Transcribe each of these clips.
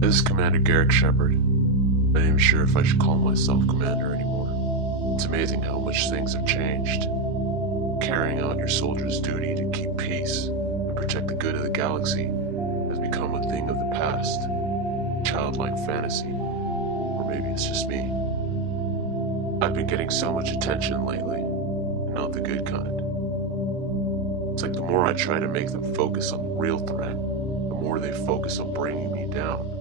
This is Commander Garik Shepard. I'm not even sure if I should call myself Commander anymore. It's amazing how much things have changed. Carrying out your soldier's duty to keep peace and protect the good of the galaxy has become a thing of the past. Childlike fantasy. Or maybe it's just me. I've been getting so much attention lately, and not the good kind. It's like the more I try to make them focus on the real threat, the more they focus on bringing me down.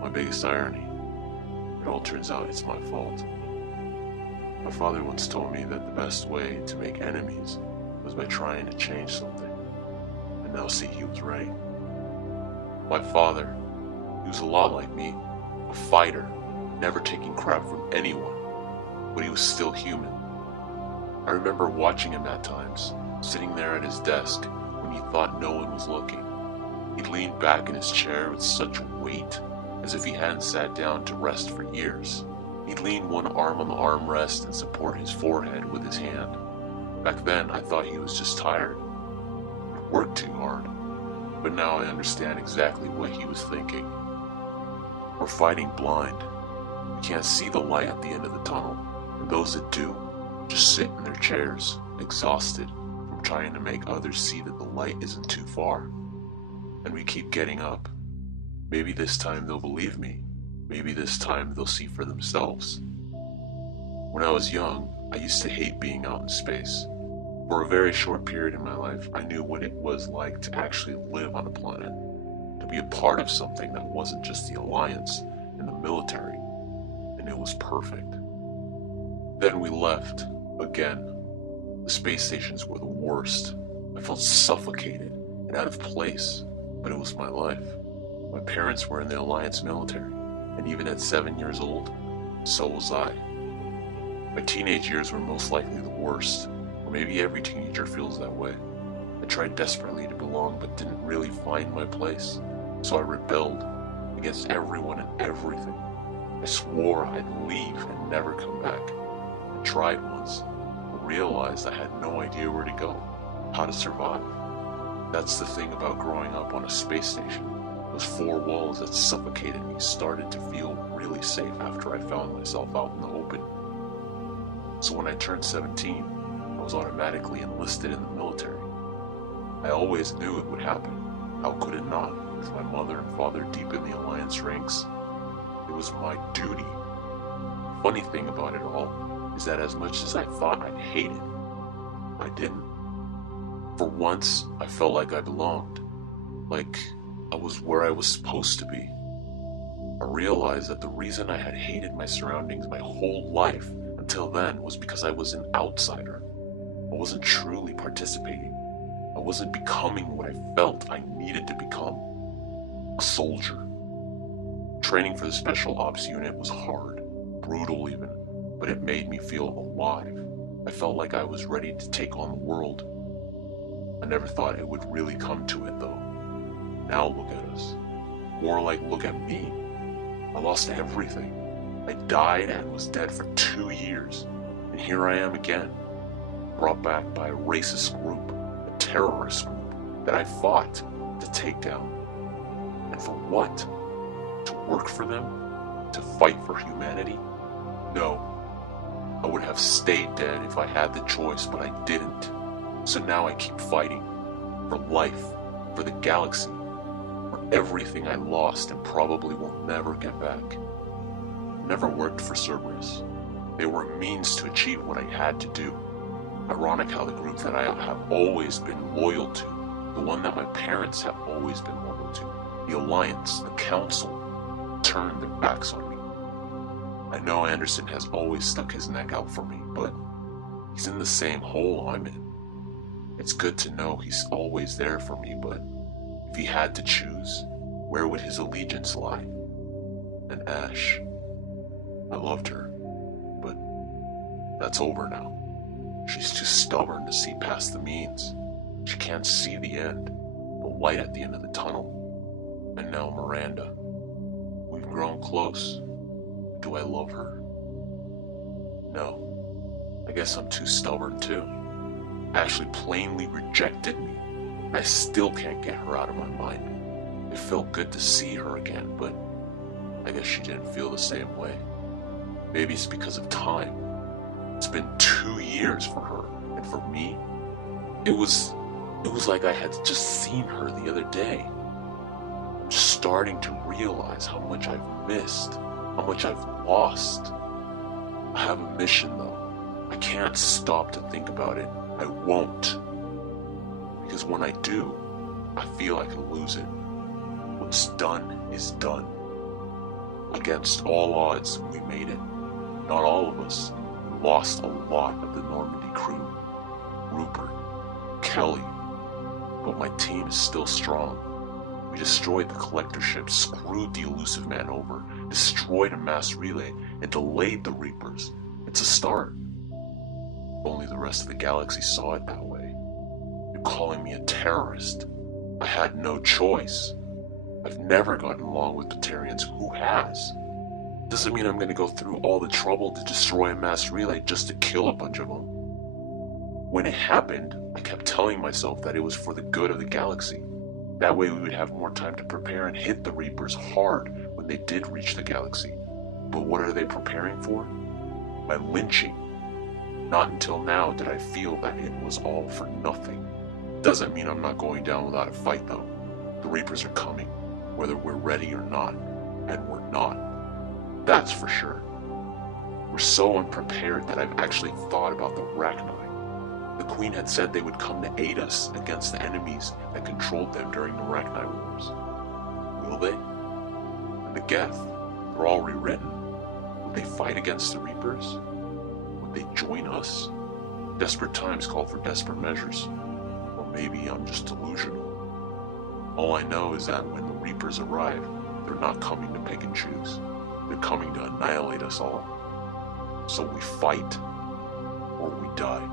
My biggest irony, it all turns out it's my fault. My father once told me that the best way to make enemies was by trying to change something. And now see, he was right. My father, he was a lot like me, a fighter, never taking crap from anyone, but he was still human. I remember watching him at times, sitting there at his desk when he thought no one was looking. He leaned back in his chair with such weight, as if he hadn't sat down to rest for years. He'd lean one arm on the armrest and support his forehead with his hand. Back then, I thought he was just tired. He worked too hard. But now I understand exactly what he was thinking. We're fighting blind. We can't see the light at the end of the tunnel, and those that do just sit in their chairs, exhausted from trying to make others see that the light isn't too far. And we keep getting up. Maybe this time they'll believe me. Maybe this time they'll see for themselves. When I was young, I used to hate being out in space. For a very short period in my life, I knew what it was like to actually live on a planet, to be a part of something that wasn't just the Alliance and the military, and it was perfect. Then we left, again. The space stations were the worst. I felt suffocated and out of place, but it was my life. My parents were in the Alliance military, and even at 7 years old, so was I. My teenage years were most likely the worst, or maybe every teenager feels that way. I tried desperately to belong, but didn't really find my place, so I rebelled against everyone and everything. I swore I'd leave and never come back. I tried once, but realized I had no idea where to go, how to survive. That's the thing about growing up on a space station. Those four walls that suffocated me started to feel really safe after I found myself out in the open. So when I turned 17, I was automatically enlisted in the military. I always knew it would happen. How could it not, with my mother and father deep in the Alliance ranks? It was my duty. The funny thing about it all is that as much as I thought I'd hate it, I didn't. For once, I felt like I belonged. Like I was where I was supposed to be. I realized that the reason I had hated my surroundings my whole life until then was because I was an outsider. I wasn't truly participating. I wasn't becoming what I felt I needed to become. A soldier. Training for the Special Ops unit was hard, brutal even, but it made me feel alive. I felt like I was ready to take on the world. I never thought it would really come to it though. Now look at us. More like look at me. I lost everything. I died and was dead for 2 years. And here I am again. Brought back by a racist group. A terrorist group that I fought to take down. And for what? To work for them? To fight for humanity? No. I would have stayed dead if I had the choice, but I didn't. So now I keep fighting. For life. For the galaxy. Everything I lost and probably will never get back. I never worked for Cerberus. They were a means to achieve what I had to do. Ironic how the group that I have always been loyal to, the one that my parents have always been loyal to, the Alliance, the Council, turned their backs on me. I know Anderson has always stuck his neck out for me, but he's in the same hole I'm in. It's good to know he's always there for me, but if he had to choose, where would his allegiance lie? And Ash. I loved her, but that's over now. She's too stubborn to see past the means. She can't see the end, the light at the end of the tunnel. And now Miranda. We've grown close. Do I love her? No. I guess I'm too stubborn too. Ashley plainly rejected me. I still can't get her out of my mind. It felt good to see her again, but I guess she didn't feel the same way. Maybe it's because of time. It's been 2 years for her, and for me, it was like I had just seen her the other day. I'm starting to realize how much I've missed, how much I've lost. I have a mission though. I can't stop to think about it. I won't. Because when I do, I feel I can lose it. What's done is done. Against all odds, we made it. Not all of us. We lost a lot of the Normandy crew. Rupert, Kelly. But my team is still strong. We destroyed the collector ship, screwed the elusive man over, destroyed a mass relay, and delayed the Reapers. It's a start. If only the rest of the galaxy saw it that way. You're calling me a terrorist. I had no choice. I've never gotten along with Batarians. Who has? Doesn't mean I'm going to go through all the trouble to destroy a mass relay just to kill a bunch of them. When it happened, I kept telling myself that it was for the good of the galaxy. That way we would have more time to prepare and hit the Reapers hard when they did reach the galaxy. But what are they preparing for? My lynching. Not until now did I feel that it was all for nothing. Doesn't mean I'm not going down without a fight though. The Reapers are coming, whether we're ready or not. And we're not. That's for sure. We're so unprepared that I've actually thought about the Rachni. The Queen had said they would come to aid us against the enemies that controlled them during the Rachni Wars. Will they? And the Geth, they're all rewritten. Would they fight against the Reapers? Would they join us? Desperate times call for desperate measures. Or maybe I'm just delusional. All I know is that when the Reapers arrive, they're not coming to pick and choose. They're coming to annihilate us all. So we fight, or we die.